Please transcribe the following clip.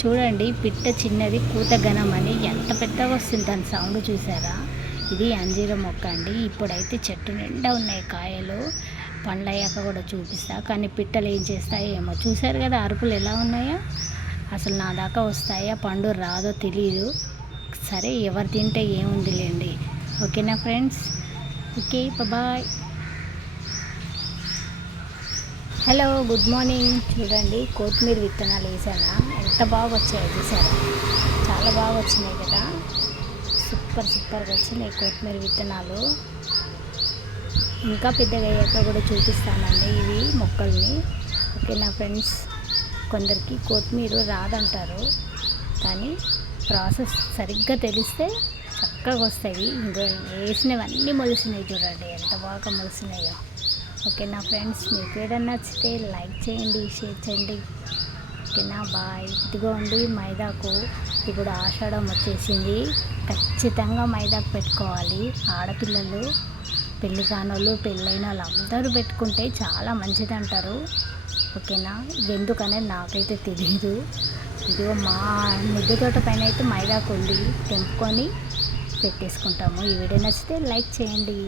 చూడండి పిట్ట చిన్నది కూత ఘనం అని. ఎంత పెద్దగా వస్తుంది దాని సౌండ్ చూసారా? ఇది అంజీర మొక్క అండి. ఇప్పుడైతే చెట్టు నిండా ఉన్నాయి కాయలు. పండ్లయ్యాక కూడా చూపిస్తా. కానీ పిట్టలు ఏం చేస్తాయో ఏమో. చూసారు కదా అరుపులు ఎలా ఉన్నాయో? అసలు నా దాకా వస్తాయా? పండు రాదో తెలియదు సరే ఎవరు తింటే ఏముందిలేండి. ఓకేనా friends? Okay bye hello good morning. చూడండి కొత్తిమీర విత్తనాలు వేసానా ఎంత బాగా వచ్చాయో చూసారా? చాలా బాగా వచ్చినాయి కదా. సూపర్ సూపర్గా వచ్చినాయి కొత్తిమీర విత్తనాలు. ఇంకా పెద్దగా అయ్యాక కూడా చూపిస్తానండి ఇవి మొక్కల్ని. ఓకే నా ఫ్రెండ్స్ కొందరికి కొత్తిమీర రాదంటారు. కానీ ప్రాసెస్ సరిగ్గా తెలిస్తే చక్కగా వస్తాయి. ఇంకా వేసినవన్నీ మొలిసినాయి చూడండి ఎంత బాగా మొలిసినాయో. ఓకేనా ఫ్రెండ్స్ మీకు ఏదైనా నచ్చితే లైక్ చేయండి షేర్ చేయండి. ఓకేనా బాయ్. ఇదిగోండి మైదాకు ఇప్పుడు ఆషాఢం వచ్చేసింది. ఖచ్చితంగా మైదాకు పెట్టుకోవాలి. ఆడపిల్లలు పెళ్ళి కానోళ్ళు పెళ్ళైన వాళ్ళు అందరూ పెట్టుకుంటే చాలా మంచిది అంటారు. ఓకేనా ఎందుకనేది నాకైతే తెలియదు ఇదిగో మా మిద్దె తోట పైన అయితే మైదాకు ఉంది. తెంపుకొని పెట్టేసుకుంటాము. ఈ వీడియో నచ్చితే లైక్ చేయండి.